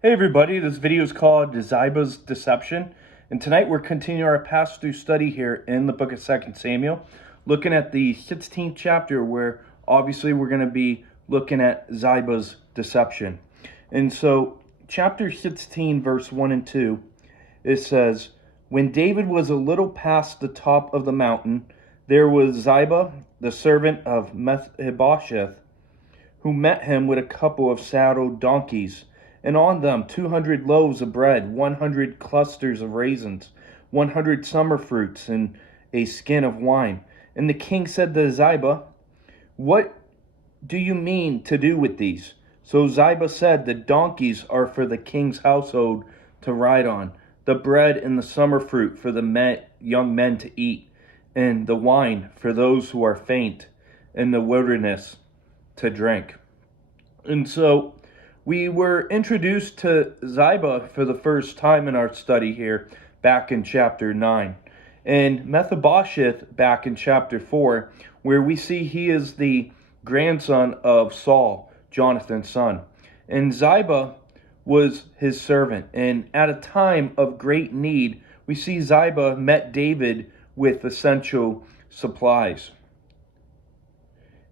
Hey everybody, this video is called Ziba's Deception, and tonight we're continuing our pass-through study here in the book of 2 Samuel, looking at the 16th chapter where obviously we're going to be looking at Ziba's deception. And so chapter 16 verse 1 and 2, it says, "When David was a little past the top of the mountain, there was Ziba, the servant of Mephibosheth, who met him with a couple of saddled donkeys, and on them 200 loaves of bread, 100 clusters of raisins, 100 summer fruits, and a skin of wine. And the king said to Ziba, 'What do you mean to do with these?' So Ziba said, 'The donkeys are for the king's household to ride on, the bread and the summer fruit for the young men to eat, and the wine for those who are faint in the wilderness to drink.'" And so we were introduced to Ziba for the first time in our study here back in chapter 9. And Mephibosheth back in chapter 4, where we see he is the grandson of Saul, Jonathan's son. And Ziba was his servant. And at a time of great need, we see Ziba met David with essential supplies.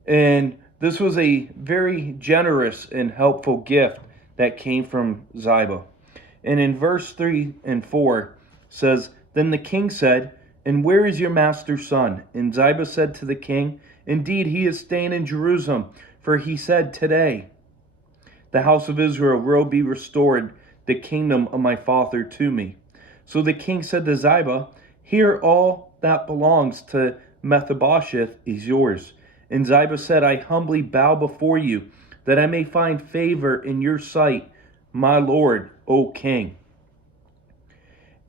And this was a very generous and helpful gift that came from Ziba. And in verse 3 and 4 says, "Then the king said, 'And where is your master's son?' And Ziba said to the king, 'Indeed, he is staying in Jerusalem, for he said, today, the house of Israel will be restored, the kingdom of my father to me.' So the king said to Ziba, 'Here all that belongs to Mephibosheth is yours.' And Ziba said, 'I humbly bow before you, that I may find favor in your sight, my lord, O king.'"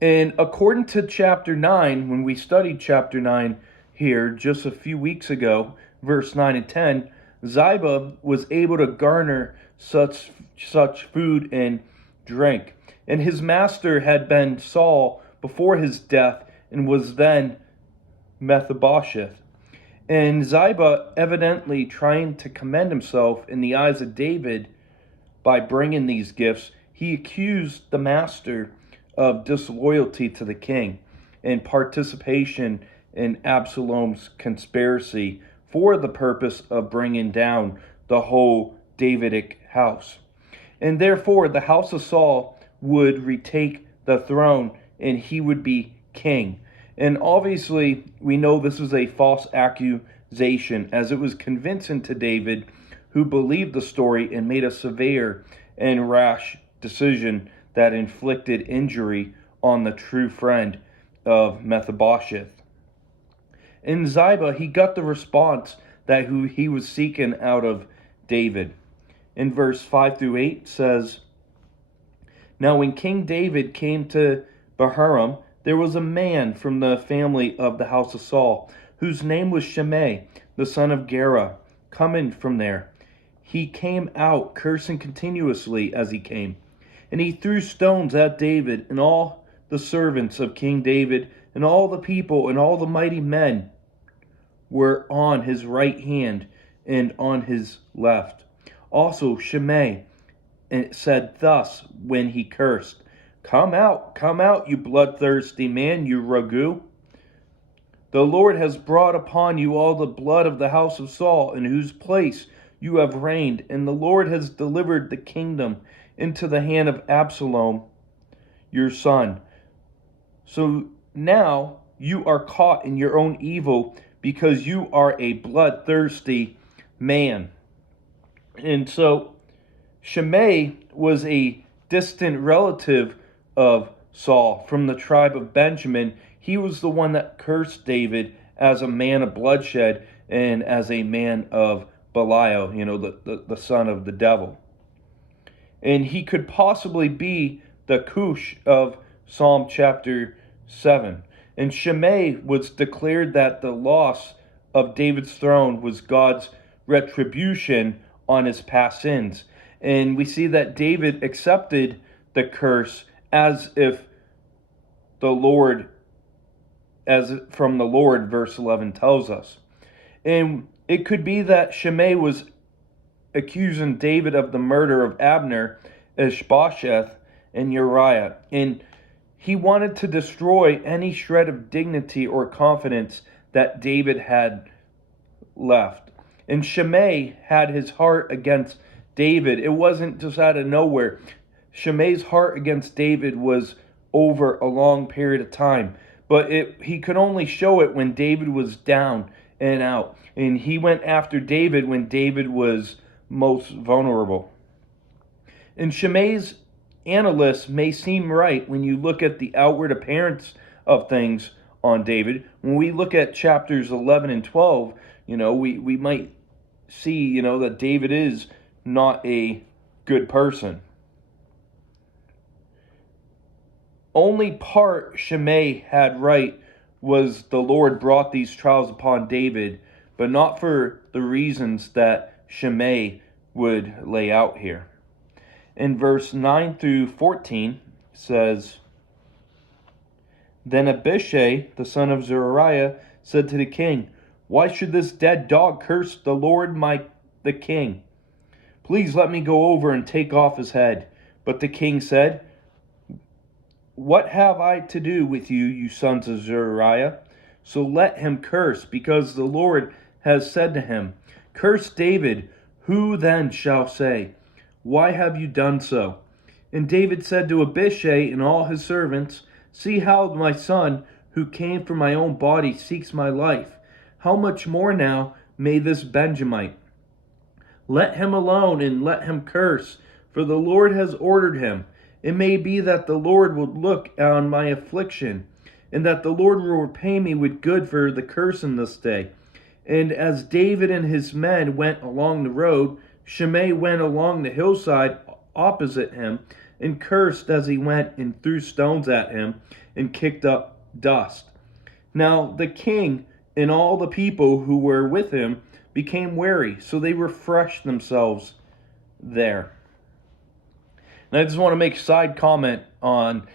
And according to chapter 9, when we studied chapter 9 here just a few weeks ago, verse 9 and 10, Ziba was able to garner such food and drink. And his master had been Saul before his death and was then Mephibosheth. And Ziba, evidently trying to commend himself in the eyes of David by bringing these gifts, he accused the master of disloyalty to the king and participation in Absalom's conspiracy for the purpose of bringing down the whole Davidic house. And therefore, the house of Saul would retake the throne and he would be king. And obviously, we know this is a false accusation, as it was convincing to David, who believed the story and made a severe and rash decision that inflicted injury on the true friend of Mephibosheth. In Ziba, he got the response that who he was seeking out of David. In verse 5 through 8 says, "Now when King David came to Bahurim, there was a man from the family of the house of Saul, whose name was Shimei, the son of Gera, coming from there. He came out cursing continuously as he came. And he threw stones at David and all the servants of King David, and all the people and all the mighty men were on his right hand and on his left. Also Shimei said thus when he cursed, 'Come out, you bloodthirsty man, you Ragu. The Lord has brought upon you all the blood of the house of Saul, in whose place you have reigned, and the Lord has delivered the kingdom into the hand of Absalom, your son. So now you are caught in your own evil, because you are a bloodthirsty man.'" And so Shimei was a distant relative of Saul from the tribe of Benjamin. He was the one that cursed David as a man of bloodshed and as a man of Belial, the son of the devil. And he could possibly be the Cush of Psalm chapter 7. And Shimei was declared that the loss of David's throne was God's retribution on his past sins. And we see that David accepted the curse as if the Lord, as from the Lord, verse 11 tells us. And it could be that Shimei was accusing David of the murder of Abner, Ishbosheth and Uriah, and he wanted to destroy any shred of dignity or confidence that David had left. And Shimei had his heart against David. It wasn't just out of nowhere. Shimei's heart against David was over a long period of time, but he could only show it when David was down and out. And he went after David when David was most vulnerable. And Shimei's analysis may seem right when you look at the outward appearance of things on David. When we look at chapters 11 and 12, we might see, that David is not a good person. Only part Shimei had right was the Lord brought these trials upon David, but not for the reasons that Shimei would lay out here. In verse 9 through 14 says, Then Abishai, the son of Zeruiah, said to the king, Why should this dead dog curse the Lord the king? Please let me go over and take off his head. But the king said, What have I to do with you, you sons of Zeruiah? So let him curse, because the Lord has said to him, Curse David. Who then shall say, Why have you done so? And David said to Abishai and all his servants, See how my son, who came from my own body, seeks my life. How much more now may this Benjamite? Let him alone and let him curse, for the Lord has ordered him. It may be that the Lord will look on my affliction, and that the Lord will repay me with good for the curse in this day. And as David and his men went along the road, Shimei went along the hillside opposite him, and cursed as he went, and threw stones at him, and kicked up dust. Now the king and all the people who were with him became weary, so they refreshed themselves there. And I just want to make a side comment on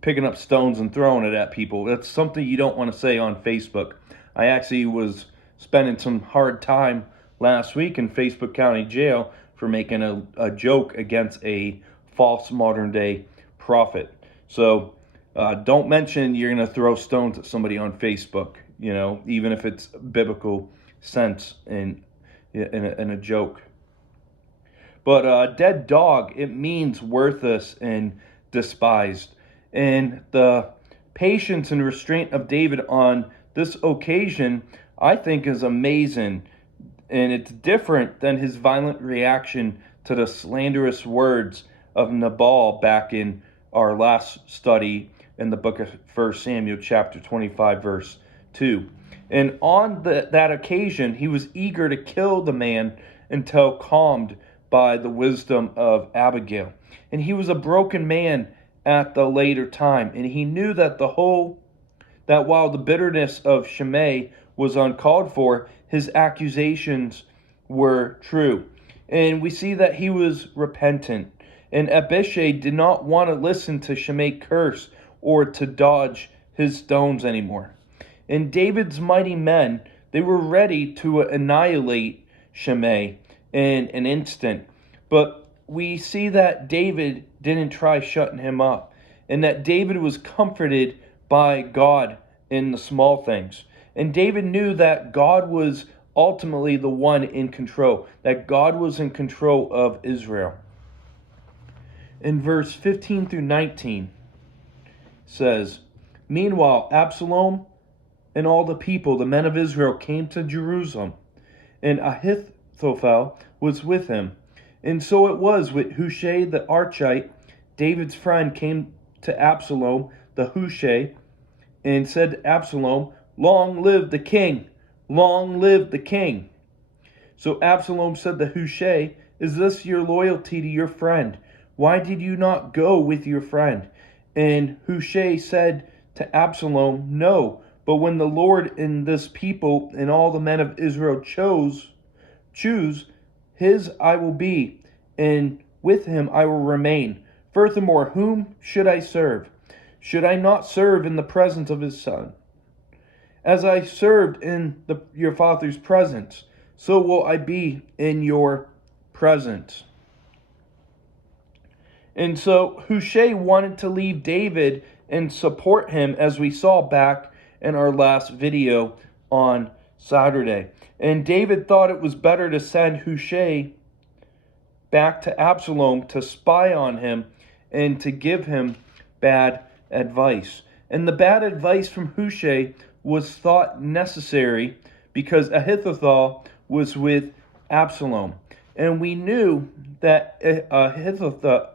picking up stones and throwing it at people. That's something you don't want to say on Facebook. I actually was spending some hard time last week in Facebook County Jail for making a joke against a false modern day prophet. So don't mention you're going to throw stones at somebody on Facebook, even if it's biblical sense in a joke. But dead dog, it means worthless and despised. And the patience and restraint of David on this occasion, I think, is amazing. And it's different than his violent reaction to the slanderous words of Nabal back in our last study in the book of 1 Samuel chapter 25, verse 2. And on that occasion, he was eager to kill the man until calmed by the wisdom of Abigail. And he was a broken man at the later time. And he knew that that while the bitterness of Shimei was uncalled for, his accusations were true. And we see that he was repentant. And Abishai did not want to listen to Shimei curse or to dodge his stones anymore. And David's mighty men, they were ready to annihilate Shimei in an instant. But we see that David didn't try shutting him up, and that David was comforted by God in the small things. And David knew that God was ultimately the one in control, that God was in control of Israel. In verse 15 through 19 says, Meanwhile, Absalom and all the people, the men of Israel, came to Jerusalem, and Ahithophel was with him. And so it was with Hushai the Archite, David's friend, came to Absalom the Hushai, and said to Absalom, Long live the king! Long live the king! So Absalom said to Hushai, Is this your loyalty to your friend? Why did you not go with your friend? And Hushai said to Absalom, No, but when the Lord and this people and all the men of Israel choose, his I will be, and with him I will remain. Furthermore, whom should I serve? Should I not serve in the presence of his son? As I served in your father's presence, so will I be in your presence. And so Hushai wanted to leave David and support him, as we saw back in our last video on Saturday. And David thought it was better to send Hushai back to Absalom to spy on him and to give him bad advice. And the bad advice from Hushai was thought necessary because Ahithophel was with Absalom. And we knew that Ahithophel,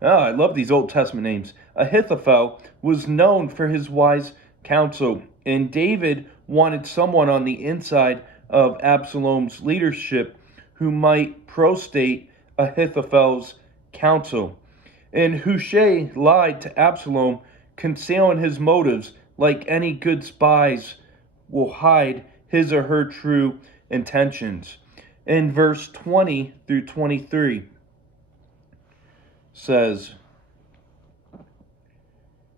I love these Old Testament names, Ahithophel was known for his wise counsel. And David wanted someone on the inside of Absalom's leadership who might prostate Ahithophel's counsel. And Hushai lied to Absalom, concealing his motives, like any good spies will hide his or her true intentions. In verse 20 through 23 says,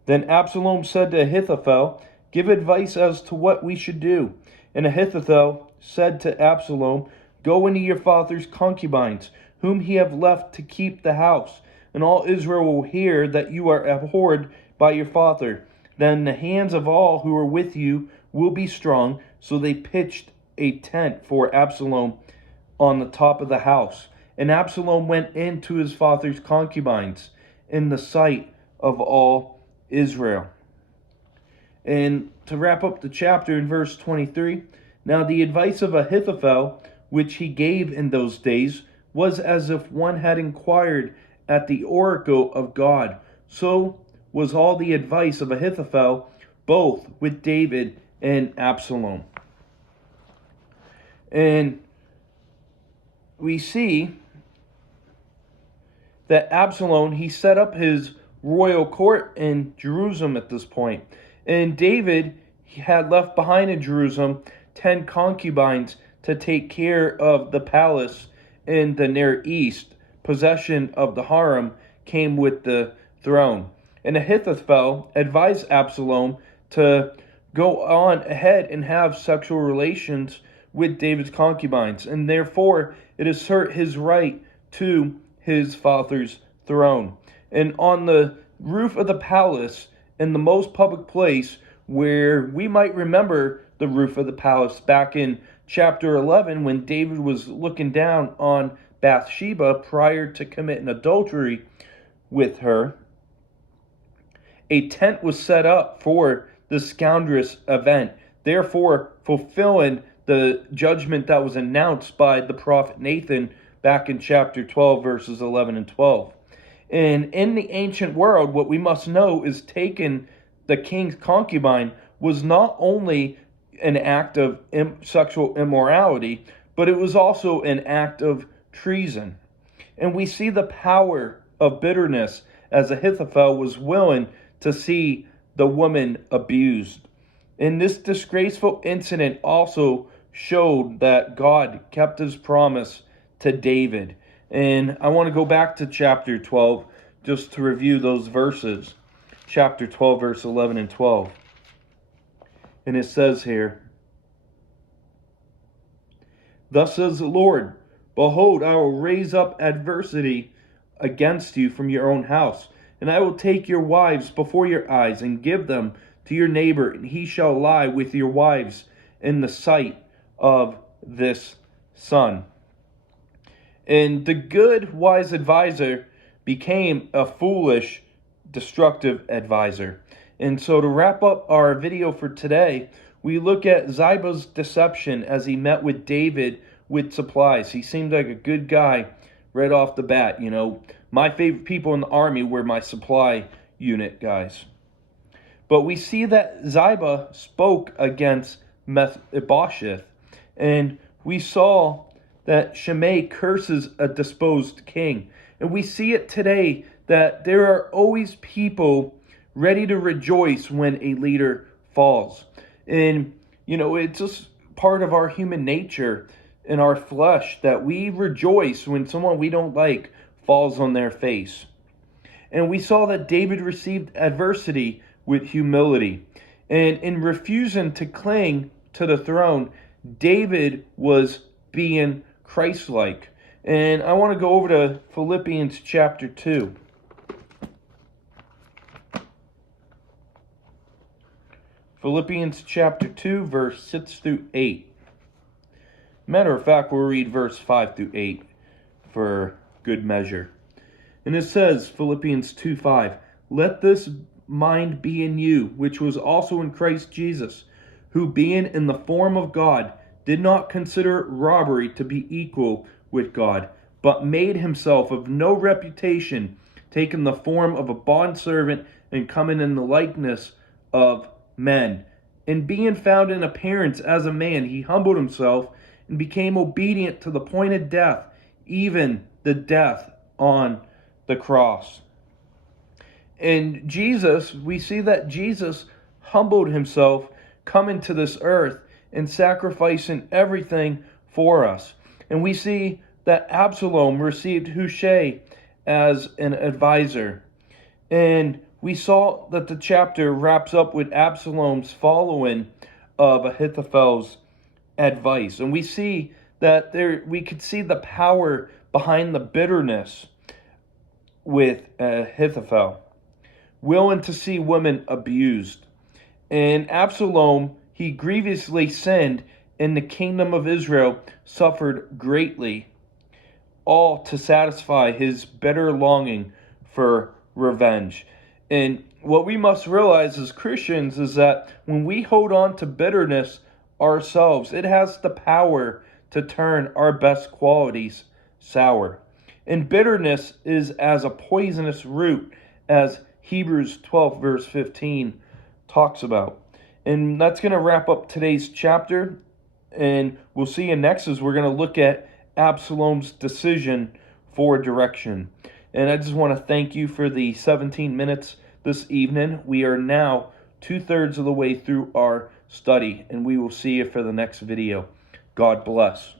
Then Absalom said to Ahithophel, Give advice as to what we should do. And Ahithophel said to Absalom, Go into your father's concubines, whom he have left to keep the house, and all Israel will hear that you are abhorred by your father. Then the hands of all who are with you will be strong. So they pitched a tent for Absalom on the top of the house. And Absalom went into his father's concubines in the sight of all Israel. And to wrap up the chapter in verse 23, Now the advice of Ahithophel, which he gave in those days, was as if one had inquired at the oracle of God. So was all the advice of Ahithophel, both with David and Absalom. And we see that Absalom, he set up his royal court in Jerusalem at this point. And David, he had left behind in Jerusalem 10 concubines to take care of the palace in the Near East. Possession of the harem came with the throne. And Ahithophel advised Absalom to go on ahead and have sexual relations with David's concubines, and therefore it assert his right to his father's throne. And on the roof of the palace, in the most public place, where we might remember the roof of the palace back in chapter 11, when David was looking down on Bathsheba prior to committing adultery with her, a tent was set up for the scoundrel's event, therefore fulfilling the judgment that was announced by the prophet Nathan back in chapter 12, verses 11 and 12. And in the ancient world, what we must know is taking the king's concubine was not only an act of sexual immorality, but it was also an act of treason. And we see the power of bitterness as Ahithophel was willing to see the woman abused. And this disgraceful incident also showed that God kept his promise to David. And I want to go back to chapter 12 just to review those verses. Chapter 12, verse 11 and 12. And it says here, Thus says the Lord, Behold, I will raise up adversity against you from your own house, and I will take your wives before your eyes and give them to your neighbor, and he shall lie with your wives in the sight of this son. And the good, wise advisor became a foolish, destructive advisor. And so to wrap up our video for today, we look at Ziba's deception as he met with David with supplies. He seemed like a good guy right off the bat. You know, my favorite people in the army were my supply unit guys. But we see that Ziba spoke against Mephibosheth, and we saw that Shimei curses a disposed king. And we see it today that there are always people ready to rejoice when a leader falls. And, you know, it's just part of our human nature in our flesh that we rejoice when someone we don't like falls on their face. And we saw that David received adversity with humility. And in refusing to cling to the throne, David was being Christ-like. And I want to go over to Philippians chapter 2. Philippians chapter 2, verse 6 through 8. Matter of fact, we'll read verse 5 through 8 for good measure. And it says, Philippians 2:5, let this mind be in you, which was also in Christ Jesus, who being in the form of God, did not consider robbery to be equal with God, but made himself of no reputation, taking the form of a bondservant and coming in the likeness of men. And being found in appearance as a man, he humbled himself and became obedient to the point of death, even the death on the cross. And Jesus, we see that Jesus humbled himself coming to this earth and sacrificing everything for us. And we see that Absalom received Hushai as an advisor. And we saw that the chapter wraps up with Absalom's following of Ahithophel's advice. And we see that we could see the power behind the bitterness with Ahithophel, willing to see women abused. And Absalom, he grievously sinned, and the kingdom of Israel suffered greatly, all to satisfy his bitter longing for revenge. And what we must realize as Christians is that when we hold on to bitterness ourselves, it has the power to turn our best qualities sour. And bitterness is as a poisonous root, as Hebrews 12 verse 15 talks about. And that's going to wrap up today's chapter. And we'll see you next as we're going to look at Absalom's decision for direction. And I just want to thank you for the 17 minutes this evening. We are now 2/3 of the way through our study, and we will see you for the next video. God bless.